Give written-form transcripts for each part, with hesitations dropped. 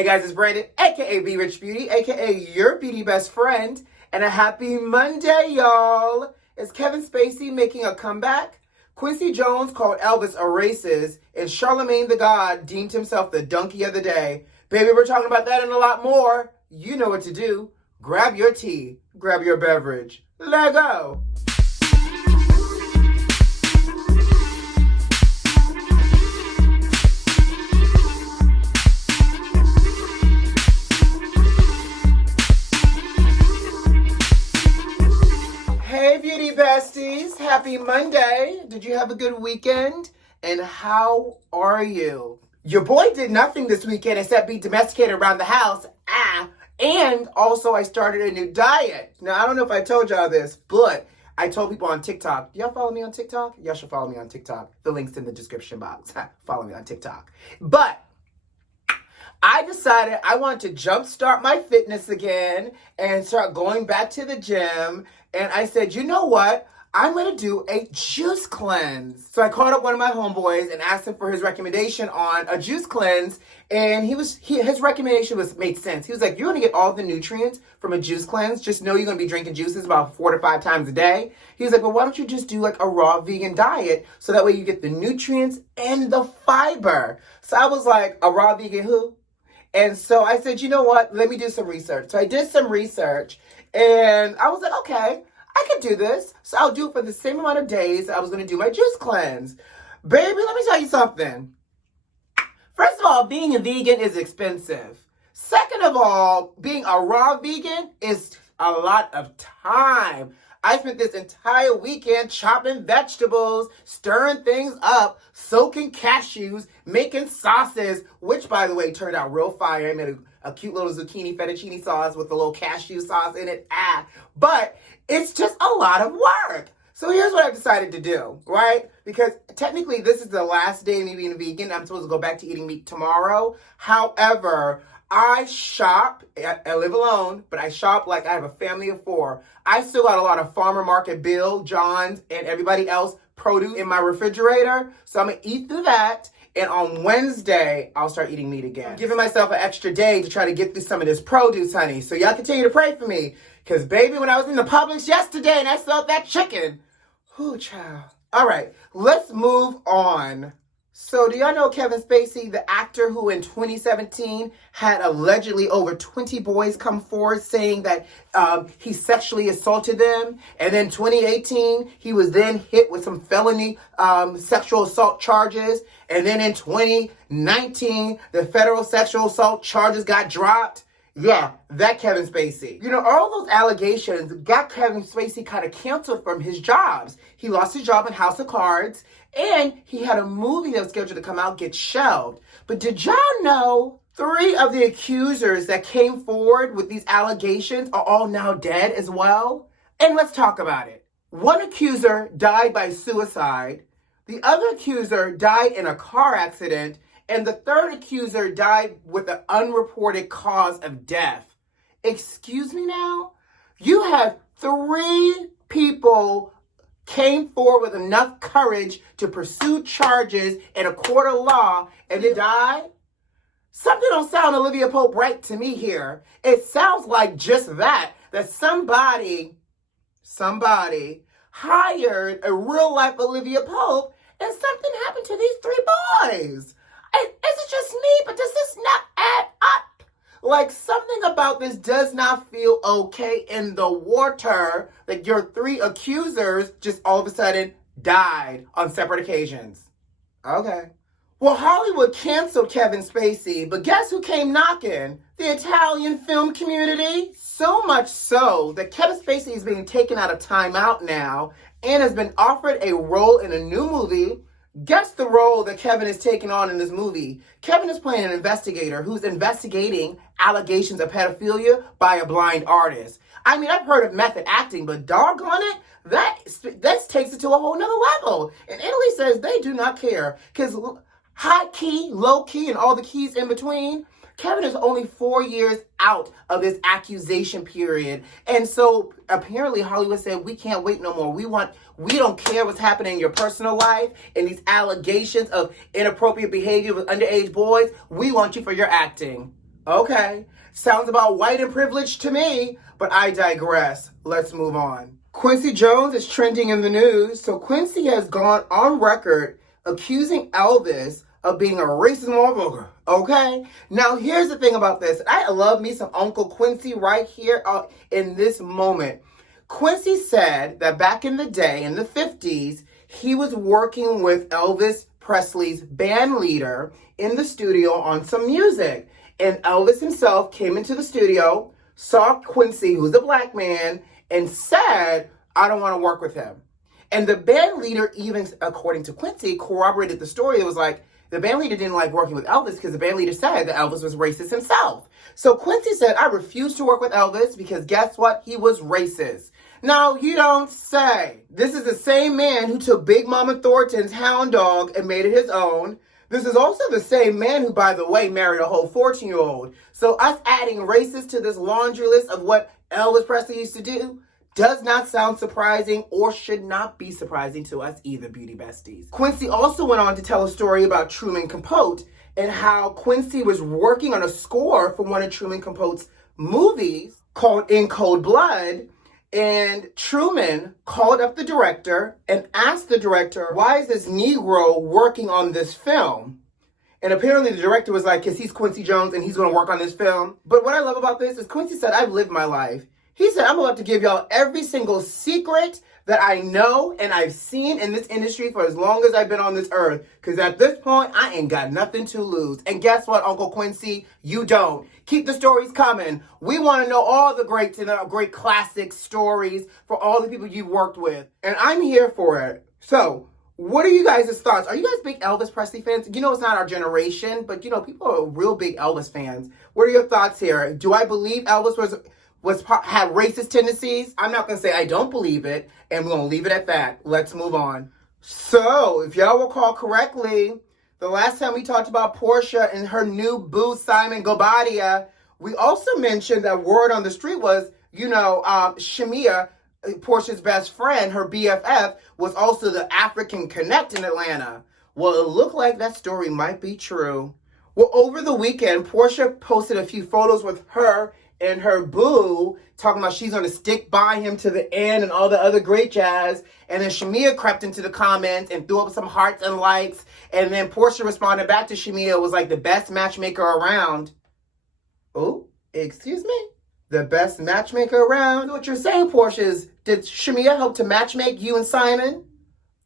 Hey guys, it's Brandon, aka B.Rich Beauty, aka your beauty best friend, and a happy Monday, y'all. Is Kevin Spacey making a comeback? Quincy Jones called Elvis a racist, and Charlemagne the God deemed himself the donkey of the day. Baby, we're talking about that and a lot more. You know what to do. Grab your tea, grab your beverage. Let go. Hey beauty besties, happy Monday. Did you have a good weekend? And how are you? Your boy did nothing this weekend except be domesticated around the house. And also I started a new diet. Now I don't know if I told y'all this, but I told people on TikTok. Do y'all follow me on TikTok? Y'all should follow me on TikTok. The link's in the description box. Follow me on TikTok. But I decided I wanted to jumpstart my fitness again and start going back to the gym. And I said, you know what? I'm going to do a juice cleanse. So I called up one of my homeboys and asked him for his recommendation on a juice cleanse. And his recommendation made sense. He was like, you're going to get all the nutrients from a juice cleanse. Just know you're going to be drinking juices about 4 to 5 times a day. He was like, well, why don't you just do like a raw vegan diet? So that way you get the nutrients and the fiber. So I was like, a raw vegan who? And so I said, you know what? Let me do some research. So I did some research and I was like, okay, I could do this. So I'll do it for the same amount of days I was going to do my juice cleanse. Baby, let me tell you something. First of all, being a vegan is expensive. Second of all, being a raw vegan is a lot of time. I spent this entire weekend chopping vegetables, stirring things up, soaking cashews, making sauces, which, by the way, turned out real fire. I made a cute little zucchini fettuccine sauce with a little cashew sauce in it. But it's just a lot of work. So here's what I decided to do, right? Because technically this is the last day of me being vegan. I'm supposed to go back to eating meat tomorrow. However, I shop, I live alone, but I shop like I have a family of 4. I still got a lot of Farmer Market, Bill, John's, and everybody else produce in my refrigerator. So I'm going to eat through that. And on Wednesday, I'll start eating meat again. I'm giving myself an extra day to try to get through some of this produce, honey. So y'all continue to pray for me. Because, baby, when I was in the Publix yesterday and I saw that chicken, whoo, child. All right, let's move on. So do y'all know Kevin Spacey, the actor who in 2017 had allegedly over 20 boys come forward saying that he sexually assaulted them? And then 2018, he was then hit with some felony sexual assault charges. And then in 2019, the federal sexual assault charges got dropped. Yeah, that Kevin Spacey. You know, all those allegations got Kevin Spacey kind of canceled from his jobs. He lost his job in House of Cards, and he had a movie that was scheduled to come out get shelved. But did y'all know 3 of the accusers that came forward with these allegations are all now dead as well? And let's talk about it. One accuser died by suicide. The other accuser died in a car accident. And the third accuser died with an unreported cause of death. Excuse me now? You have 3 people came forward with enough courage to pursue charges in a court of law and then died? Something don't sound Olivia Pope right to me here. It sounds like just that somebody hired a real life Olivia Pope and something happened to these 3 boys. Is it just me, but does this not add up? Like, something about this does not feel okay in the water that your 3 accusers just all of a sudden died on separate occasions. Okay. Well, Hollywood canceled Kevin Spacey, but guess who came knocking? The Italian film community. So much so that Kevin Spacey is being taken out of timeout now and has been offered a role in a new movie. Guess the role that Kevin is taking on in this movie. Kevin is playing an investigator who's investigating allegations of pedophilia by a blind artist. I mean, I've heard of method acting, but doggone it, that takes it to a whole nother level. And Italy says they do not care. Because high key, low key, and all the keys in between, Kevin is only 4 years out of this accusation period. And so apparently Hollywood said, we can't wait no more. We don't care what's happening in your personal life and these allegations of inappropriate behavior with underage boys. We want you for your acting. Okay, sounds about white and privileged to me, but I digress. Let's move on. Quincy Jones is trending in the news, so Quincy has gone on record accusing ELVIS of being a racist motherfucker. Okay? Now, here's the thing about this. I love me some Uncle Quincy right here in this moment. Quincy said that back in the day, in the 50s, he was working with Elvis Presley's band leader in the studio on some music. And Elvis himself came into the studio, saw Quincy, who's a black man, and said, I don't want to work with him. And the band leader, even according to Quincy, corroborated the story. It was like, the band leader didn't like working with Elvis because the band leader said that Elvis was racist himself. So Quincy said, I refuse to work with Elvis because guess what? He was racist. Now, you don't say. This is the same man who took Big Mama Thornton's hound dog and made it his own. This is also the same man who, by the way, married a whole 14-year-old. So us adding racist to this laundry list of what Elvis Presley used to do does not sound surprising or should not be surprising to us either, beauty besties. Quincy also went on to tell a story about Truman Capote and how Quincy was working on a score for one of Truman Capote's movies called In Cold Blood. And Truman called up the director and asked the director, why is this Negro working on this film? And apparently the director was like, because he's Quincy Jones and he's going to work on this film. But what I love about this is Quincy said, I've lived my life. He said, I'm about to give y'all every single secret that I know and I've seen in this industry for as long as I've been on this earth. Because at this point, I ain't got nothing to lose. And guess what, Uncle Quincy? You don't. Keep the stories coming. We want to know all the greats and great classic stories for all the people you've worked with. And I'm here for it. So, what are you guys' thoughts? Are you guys big Elvis Presley fans? You know, it's not our generation, but you know, people are real big Elvis fans. What are your thoughts here? Do I believe Elvis had racist tendencies? I'm not going to say I don't believe it, and we're going to leave it at that. Let's move on. So, if y'all recall correctly, the last time we talked about Portia and her new boo, Simon Gobadia, we also mentioned that word on the street was, Shamia, Portia's best friend, her BFF, was also the African Connect in Atlanta. Well, it looked like that story might be true. Well, over the weekend, Portia posted a few photos with her and her boo, talking about she's going to stick by him to the end and all the other great jazz. And then Shamia crept into the comments and threw up some hearts and likes. And then Portia responded back to Shamia, was like the best matchmaker around. Oh, excuse me? The best matchmaker around? What you're saying, Portia, is did Shamia help to matchmake you and Simon?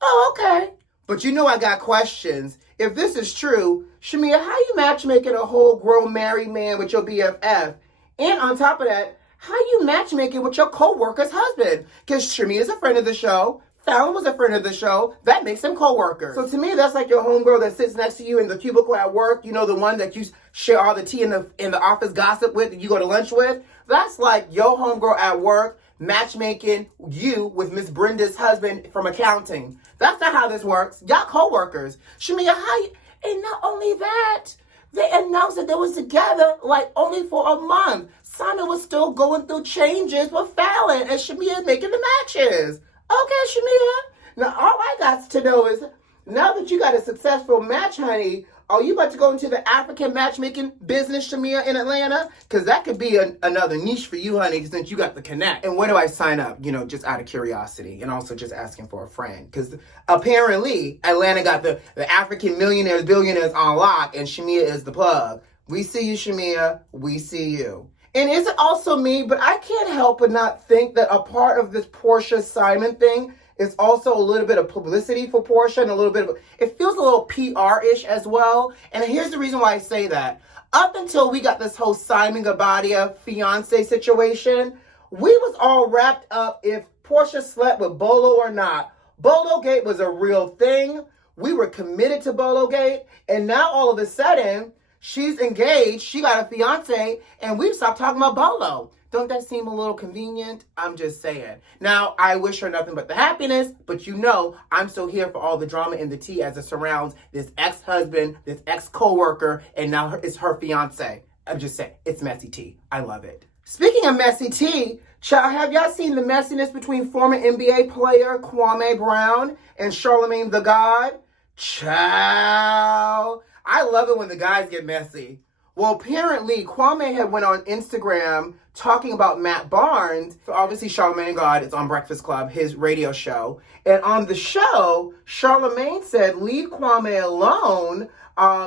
Oh, okay. But you know I got questions. If this is true, Shamia, how you matchmaking a whole grown married man with your BFF? And on top of that, how you matchmaking with your co-worker's husband? Because Shamia is a friend of the show. Fallon was a friend of the show. That makes them co-workers. So to me, that's like your homegirl that sits next to you in the cubicle at work. You know, the one that you share all the tea in the office gossip with, that you go to lunch with. That's like your homegirl at work matchmaking you with Miss Brenda's husband from accounting. That's not how this works. Y'all co-workers. Shamia, how you... And not only that, they announced that they was together like only for a month. Simon was still going through changes with Fallon and Shamia making the matches. Okay, Shamia. Now, all I got to know is, now that you got a successful match, honey, are you about to go into the African matchmaking business, Shamia, in Atlanta? Because that could be another niche for you, honey, since you got the connect. And where do I sign up? You know, just out of curiosity and also just asking for a friend. Because apparently, Atlanta got the African millionaires, billionaires on lock, and Shamia is the plug. We see you, Shamia. We see you. And is it also me, but I can't help but not think that a part of this Portia Simon thing is also a little bit of publicity for Portia and a little bit of, it feels a little PR-ish as well. And here's the reason why I say that. Up until we got this whole Simon Gobadia fiance situation, we was all wrapped up if Portia slept with Bolo or not. Bolo Gate was a real thing. We were committed to Bolo Gate. And now all of a sudden, she's engaged, she got a fiance, and we've stopped talking about Bolo. Don't that seem a little convenient? I'm just saying. Now, I wish her nothing but the happiness, but you know, I'm still here for all the drama and the tea as it surrounds this ex-husband, this ex-co-worker, and now it's her fiance. I'm just saying, it's messy tea. I love it. Speaking of messy tea, child, have y'all seen the messiness between former NBA player Kwame Brown and Charlamagne the God? Child, I love it when the guys get messy. Well, apparently, Kwame had went on Instagram talking about Matt Barnes. So obviously, Charlamagne Tha God is on Breakfast Club, his radio show. And on the show, Charlamagne said, leave Kwame alone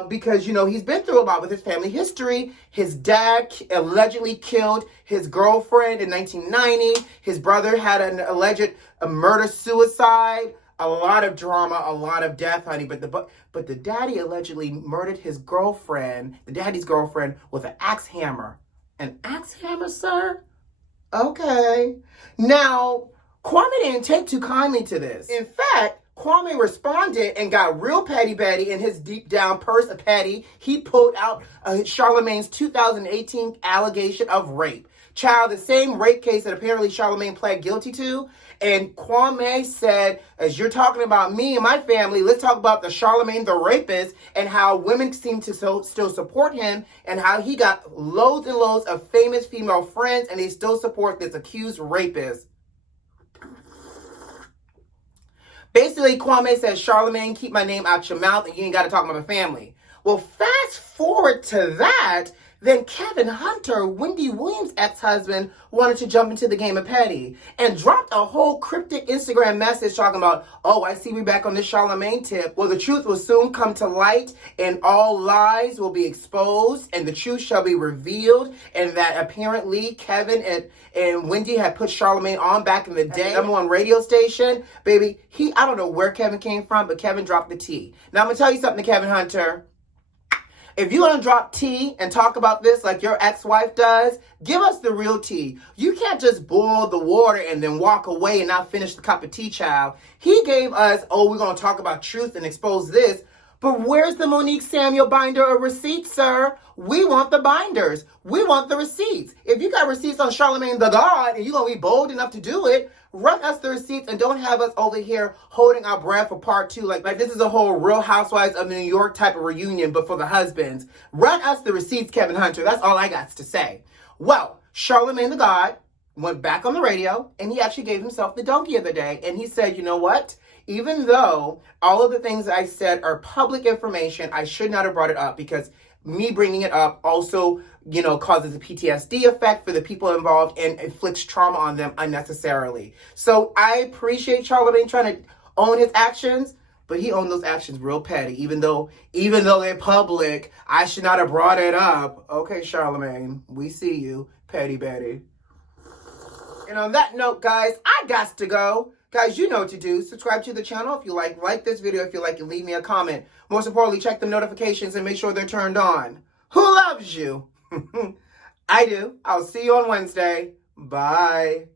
because, you know, he's been through a lot with his family history. His dad allegedly killed his girlfriend in 1990. His brother had an alleged murder-suicide. A lot of drama, a lot of death, honey. But the daddy allegedly murdered his girlfriend, the daddy's girlfriend, with an axe hammer. An axe hammer, sir? Okay. Now, Kwame didn't take too kindly to this. In fact, Kwame responded and got real petty in his deep down purse of petty. He pulled out Charlamagne's 2018 allegation of rape. Child, the same rape case that apparently Charlamagne pled guilty to. And Kwame said, as you're talking about me and my family, let's talk about the Charlamagne the rapist and how women seem to still support him and how he got loads and loads of famous female friends and they still support this accused rapist. Basically, Kwame says, Charlamagne, keep my name out your mouth and you ain't got to talk about my family. Well, fast forward to that. Then Kevin Hunter, Wendy Williams' ex-husband, wanted to jump into the game of petty and dropped a whole cryptic Instagram message talking about, oh, I see we back on this Charlamagne tip. Well, the truth will soon come to light and all lies will be exposed and the truth shall be revealed, and that apparently Kevin and Wendy had put Charlamagne on back in the day. Number one radio station. Baby, I don't know where Kevin came from, but Kevin dropped the tea. Now, I'm going to tell you something, Kevin Hunter. If you're going to drop tea and talk about this like your ex-wife does, give us the real tea. You can't just boil the water and then walk away and not finish the cup of tea, child. He gave us, oh, we're going to talk about truth and expose this. But where's the Monique Samuel binder of receipts, sir? We want the binders. We want the receipts. If you got receipts on Charlamagne Tha God and you're going to be bold enough to do it, run us the receipts and don't have us over here holding our breath for part two. Like this is a whole Real Housewives of New York type of reunion, but for the husbands. Run us the receipts, Kevin Hunter. That's all I got to say. Well, Charlamagne Tha God went back on the radio and he actually gave himself the donkey of the day. And he said, you know what? Even though all of the things I said are public information, I should not have brought it up because me bringing it up also, you know, causes a PTSD effect for the people involved and inflicts trauma on them unnecessarily. So I appreciate Charlamagne trying to own his actions, but he owned those actions real petty. Even though they're public, I should not have brought it up. Okay, Charlamagne, we see you, petty Betty. And on that note, guys, I got to go. Guys, you know what to do. Subscribe to the channel if you like this video if you like, and leave me a comment. Most importantly, check the notifications and make sure they're turned on. Who loves you? I do. I'll see you on Wednesday. Bye.